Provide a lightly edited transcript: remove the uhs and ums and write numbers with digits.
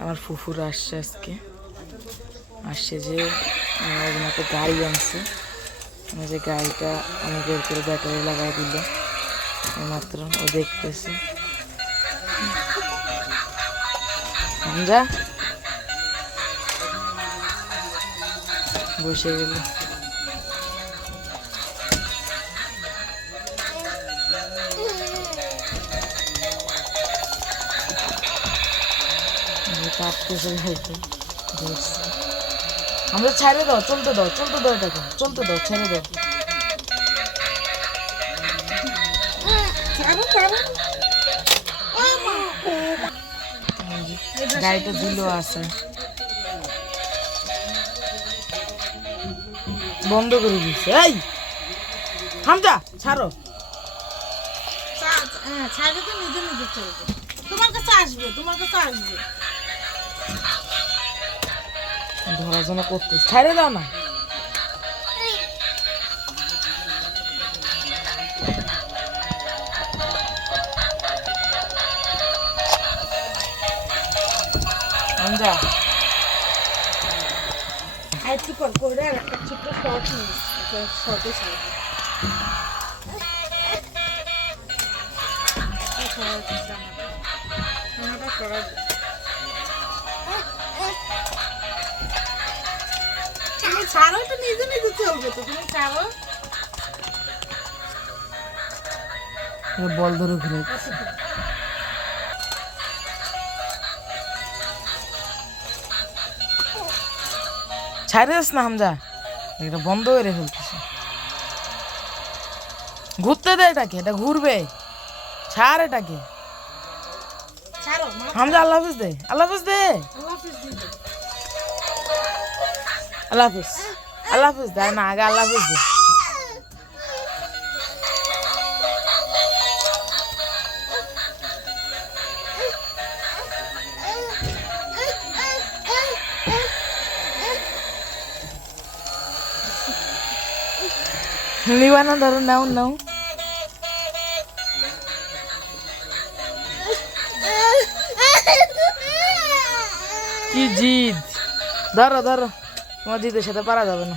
আমার ফুফুর আসছে আজকে আসছে যে ওনাকে গাড়ি আনছে যে গাড়িটা আমি বের করে ব্যাটারি লাগাই দিল মাত্র ও দেখতেছে যা বসে গেল কাটতেছে আমরা ছেড়ে দাও চলতে দাও এটাকে চলতে দাও ছেড়ে দাও গাড়িটা দিল আছে বন্ধ করে দিচ্ছে এই হামজা ছাড়ো ছাড়বে তো নিজে নিজে চলবে তোমার কাছে আসবে ধরার জন্য করতে ছাড়ে দাও না হামজা একটু পর করে আর একটা ছোট্ট শর্ট নিই শর্টে ছাড়বে তুমি ছাড়ো তো নিজে নিজে চলবে তো তুমি ছাড়ো বল ধরে ঘুরে ছাড়ে যাস না হামজা এটা বন্ধ করে ফেলতেছে ঘুরতে দে এটাকে এটা ঘুরবে ছাড় এটাকে হামজা আল্লাহ হাফিজ দে আল্লাহ হাফিজ দে আল্লাহ হাফিজ দে না আগে আল্লাহ হাফিজ দে নিবা না ধরো নাও কি জিদ ধরো তোমার জিদের সাথে পারা যাবে না